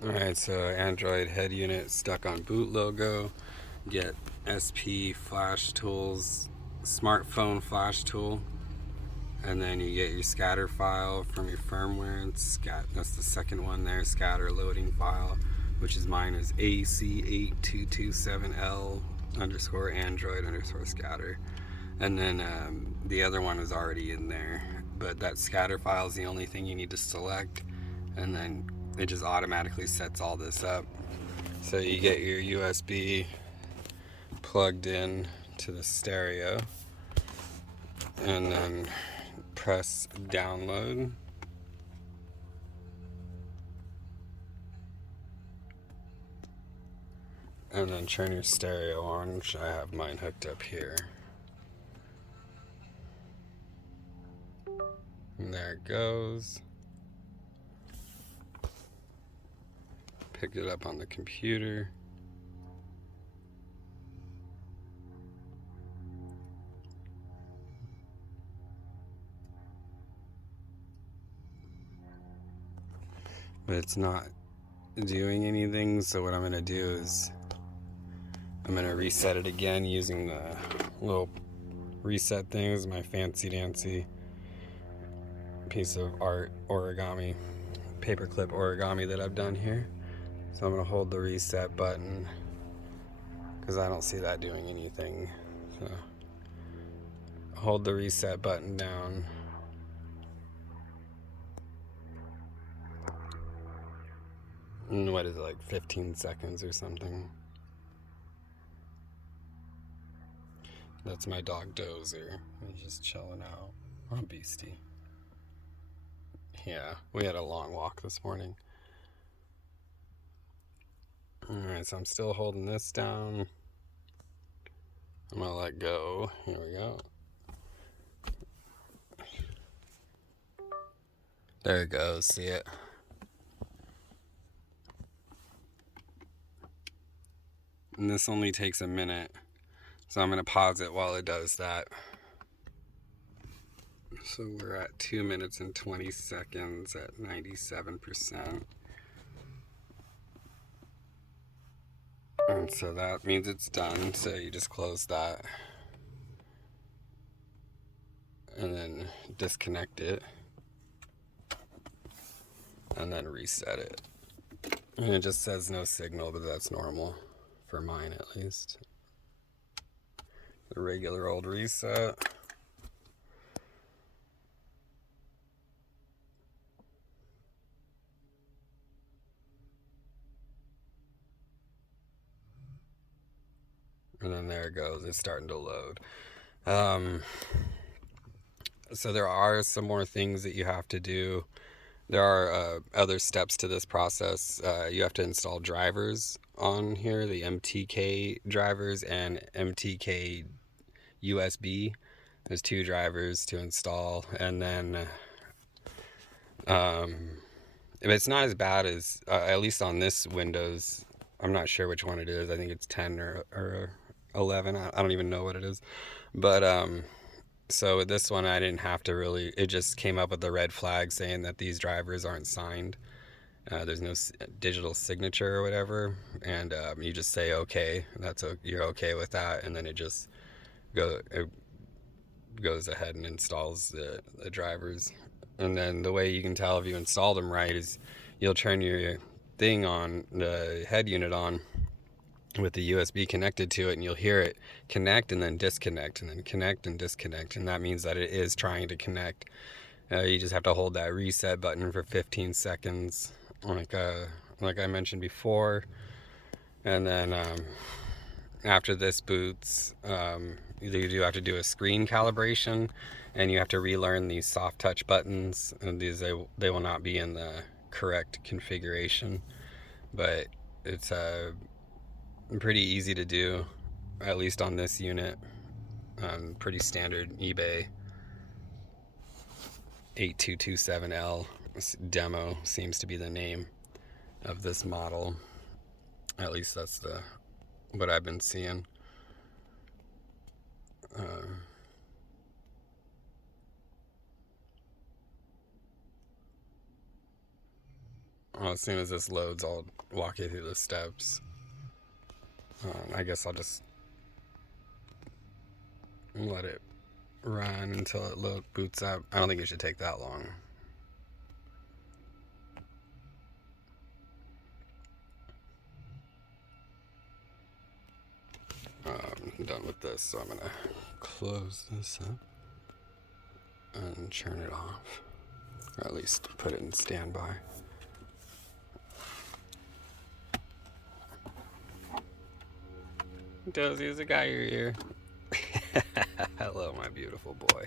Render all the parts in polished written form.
Alright, so Android head unit stuck on boot logo. Get SP flash tools, smartphone flash tool, and then you get your scatter file from your firmware. And that's the second one there, scatter loading file, which is mine is AC8227L underscore Android underscore scatter. And then the other one is already in there, but that scatter file is the only thing you need to select, and then it just automatically sets all this up. So you get your USB plugged in to the stereo, and then press download. And then turn your stereo on, which I have mine hooked up here. And there it goes. Pick it up on the computer. But it's not doing anything, so what I'm going to do is I'm going to reset it again using the little reset things, my fancy dancy piece of art origami, paperclip origami that I've done here. So I'm going to hold the reset button because I don't see that doing anything. So hold the reset button down. And what is it, like 15 seconds or something? That's my dog Dozer. He's just chilling out. Oh, beastie. Yeah, we had a long walk this morning. Alright, so I'm still holding this down. I'm gonna let go. Here we go. There it goes. See it? And this only takes a minute. So I'm gonna pause it while it does that. So we're at 2 minutes and 20 seconds at 97%. And so that means it's done. So you just close that. And then disconnect it. And then reset it. And it just says no signal, but that's normal. For mine at least. The regular old reset. And then there it goes. It's starting to load. So there are some more things that you have to do. There are other steps to this process. You have to install drivers on here, the MTK drivers and MTK USB. There's 2 drivers to install, and then it's not as bad as at least on this Windows. I'm not sure which one it is. I think it's 10 or 11. I don't even know what it is, but so with this one, I didn't have to really. It just came up with the red flag saying that these drivers aren't signed. There's no digital signature or whatever, and you just say okay. You're okay with that, and then it just goes ahead and installs the drivers. And then the way you can tell if you installed them right is you'll turn your thing on, the head unit on, with the USB connected to it, and you'll hear it connect and then disconnect and then connect and disconnect, and that means that it is trying to connect. You just have to hold that reset button for 15 seconds, like I mentioned before, and then after this boots, you do have to do a screen calibration, and you have to relearn these soft touch buttons, and they will not be in the correct configuration, but it's pretty easy to do, at least on this unit. Pretty standard eBay 8227L demo seems to be the name of this model. At least that's what I've been seeing. Well, as soon as this loads, I'll walk you through the steps. I guess I'll just let it run until it boots up. I don't think it should take that long. I'm done with this, so I'm gonna close this up and turn it off, or at least put it in standby. Dozy is a guy your ear. Hello, my beautiful boy.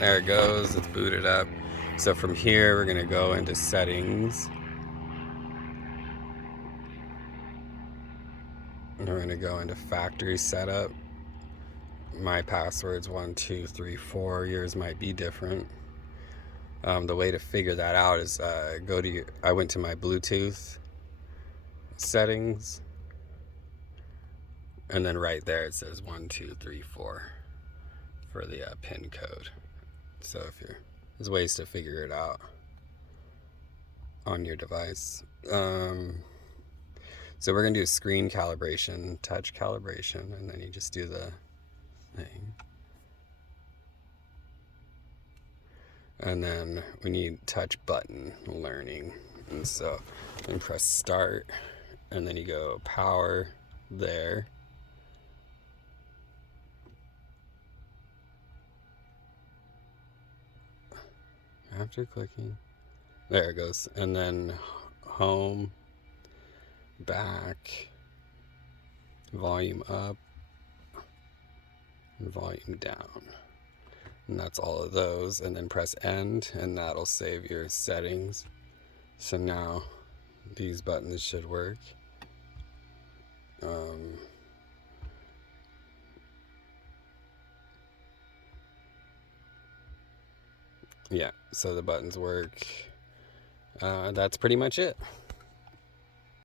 There it goes, it's booted up. So from here, we're gonna go into settings. And we're gonna go into factory setup. My password's 1234, yours might be different. The way to figure that out is I went to my Bluetooth settings, and then right there it says 1234 for the pin code. So there's ways to figure it out on your device. So we're gonna do screen calibration, touch calibration, and then you just do the thing. And then we need touch button learning. And so then press start, and then you go power there. After clicking, there it goes. And then home, back, volume up, and volume down. And that's all of those. And then press end, and that'll save your settings. So now these buttons should work. Yeah, so the buttons work. That's pretty much it.